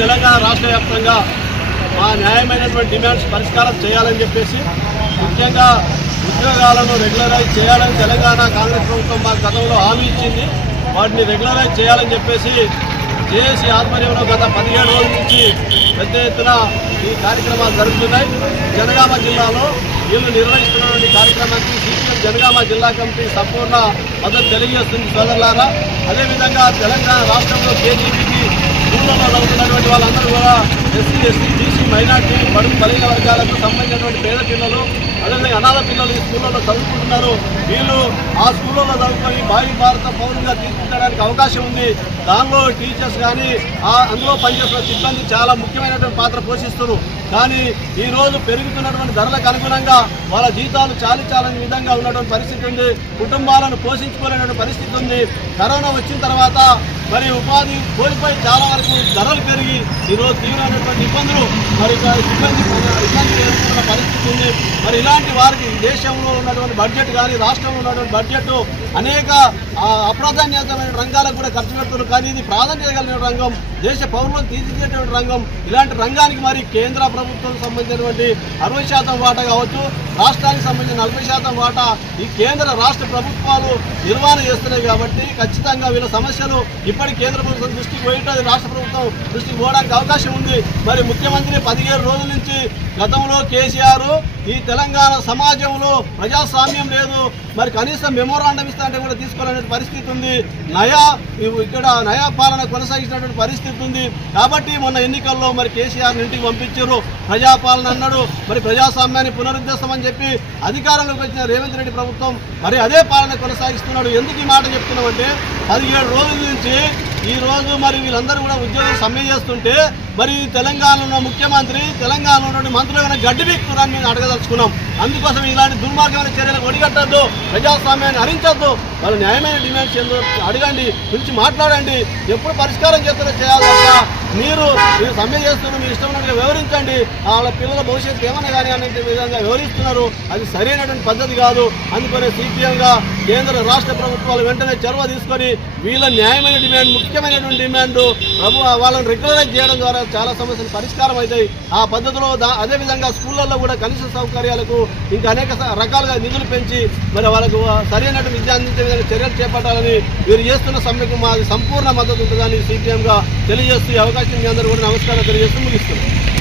తెలంగాణ రాష్ట్ర వ్యాప్తంగా మా న్యాయమైనటువంటి డిమాండ్స్ పరిష్కారం చేయాలని చెప్పేసి, ముఖ్యంగా ఉద్యోగాలను రెగ్యులరైజ్ చేయాలని తెలంగాణ కాంగ్రెస్ ప్రభుత్వం మా గతంలో హామీ ఇచ్చింది. వాటిని రెగ్యులరైజ్ చేయాలని చెప్పేసి జేఏసీ ఆధ్వర్యంలో గత 17 రోజుల నుంచి పెద్ద ఎత్తున ఈ కార్యక్రమాలు జరుగుతున్నాయి. జనగామ జిల్లాలో వీళ్ళు నిర్వహిస్తున్నటువంటి కార్యక్రమానికి సిపిఎం జనగామ జిల్లా కమిటీ సంపూర్ణ మద్దతు తెలియజేస్తుంది సోదరులారా. అదేవిధంగా తెలంగాణ రాష్ట్రంలో కేజీబీకి స్కూళ్ళలో చదువుతున్నటువంటి వాళ్ళందరూ కూడా ఎస్సీ, ఎస్టీ, బీసీ, మైనార్టీ, బడుగు బలహీన వర్గాలకు సంబంధించినటువంటి పేద పిల్లలు, అదేవిధంగా అనాథ పిల్లలు ఈ స్కూళ్ళలో చదువుకుంటున్నారు. వీళ్ళు ఆ స్కూళ్ళలో చదువుకొని భావి భారత పౌరులుగా తీర్చిదిద్దడానికి అవకాశం ఉంది. దానిలో టీచర్స్ కానీ అందులో పనిచేస్తున్న సిబ్బంది చాలా ముఖ్యమైనటువంటి పాత్ర పోషిస్తున్నారు. కానీ ఈరోజు పెరుగుతున్నటువంటి ధరలకు అనుగుణంగా వాళ్ళ జీతాలు చాలని విధంగా ఉన్నటువంటి పరిస్థితి ఉంది. కుటుంబాలను పోషించుకోలేనటువంటి పరిస్థితి ఉంది. కరోనా వచ్చిన తర్వాత మరి ఉపాధి కోల్పోయి చాలా వరకు ధరలు పెరిగి ఈరోజు తీవ్రమైనటువంటి ఇబ్బందులు ఇబ్బంది ఎదుర్కొన్న పరిస్థితి ఉంది. మరి ఇలాంటి వారికి దేశంలో ఉన్నటువంటి బడ్జెట్ కానీ రాష్ట్రంలో ఉన్నటువంటి బడ్జెట్ అనేక అప్రాధాన్యతమైన రంగాలకు కూడా ఖర్చు పెడుతున్నారు. కానీ ఇది ప్రాధాన్యత కలిగిన రంగం, దేశ పౌరులను తీర్చిదిద్దేటువంటి రంగం. ఇలాంటి రంగానికి మరి కేంద్ర ప్రభుత్వం సంబంధించినటువంటి 60% వాటా కావచ్చు, రాష్ట్రానికి సంబంధించిన 40% వాటా ఈ కేంద్ర రాష్ట్ర ప్రభుత్వాలు నిర్వహణ చేస్తున్నాయి. కాబట్టి ఖచ్చితంగా వీళ్ళ సమస్యలు ఇప్పటి కేంద్ర ప్రభుత్వం దృష్టికి పోయింటే రాష్ట్ర ప్రభుత్వం దృష్టికి పోవడానికి అవకాశం ఉంది. మరి ముఖ్యమంత్రి 17 రోజుల నుంచి గతంలో కేసీఆర్ ఈ తెలంగాణ సమాజంలో ప్రజాస్వామ్యం లేదు, మరి కనీసం మెమోరాండం ఇస్తాంటే కూడా తీసుకోవాలనే పరిస్థితి ఉంది. ఇక్కడ నయా పాలన కొనసాగించినటువంటి పరిస్థితి ఉంది. కాబట్టి మొన్న ఎన్నికల్లో మరి కేసీఆర్ ఇంటికి పంపించారు, ప్రజాపాలన అన్నాడు. మరి ప్రజాస్వామ్యాన్ని పునరుద్ధరిస్తామని చెప్పి అధికారంలోకి వచ్చిన రేవంత్ రెడ్డి ప్రభుత్వం మరి అదే పాలన కొనసాగిస్తున్నాడు. ఎందుకు ఈ మాట చెప్తున్నామంటే 17 రోజుల నుంచి ఈ రోజు మరి వీళ్ళందరూ కూడా ఉద్యోగం సమ్మె చేస్తుంటే మరి తెలంగాణలో ఉన్న ముఖ్యమంత్రి, తెలంగాణలో ఉన్న మంత్రులు ఏమైనా గడ్డి పీక్కున్నారని మేము అడగదలుచుకున్నాం. అందుకోసం ఇలాంటి దుర్మార్గమైన చర్యలకు ఒడిగట్టద్దు, ప్రజాస్వామ్యాన్ని హరించద్దు. వాళ్ళు న్యాయమైన డిమాండ్స్ అడగండి, పిలిచి మాట్లాడండి. ఎప్పుడు పరిష్కారం చేస్తారో చేయాలి తప్ప మీరు సమ్మె చేస్తున్నారు, మీరు ఇష్టం ఉన్నట్టుగా వివరించండి. వాళ్ళ పిల్లల భవిష్యత్తు ఏమన్నా కానీ అనే విధంగా వివరిస్తున్నారు. అది సరైనటువంటి పద్ధతి కాదు. అందుకనే సిపిఎంగా కేంద్ర రాష్ట్ర ప్రభుత్వాలు వెంటనే చొరవ తీసుకొని వీళ్ళ న్యాయమైన డిమాండ్, ముఖ్యమైనటువంటి డిమాండ్ వాళ్ళని రెగ్యులరైజ్ చేయడం ద్వారా చాలా సమస్యలు పరిష్కారం అవుతాయి. ఆ పద్ధతిలో అదేవిధంగా స్కూళ్ళల్లో కూడా కనీస సౌకర్యాలకు ఇంకా అనేక రకాలుగా నిధులు పెంచి మరి వాళ్ళకు సరైనటువంటి విద్య అందించే విధంగా చర్యలు చేపట్టాలని వీరు చేస్తున్న సమ్మెకు మా సంపూర్ణ మద్దతు ఉంటుందని సిపిఎంగా తెలియజేస్తూ అవకాశం మీ అందరూ కూడా నమస్కారం తెలియజేస్తూ ముగిస్తున్నాం.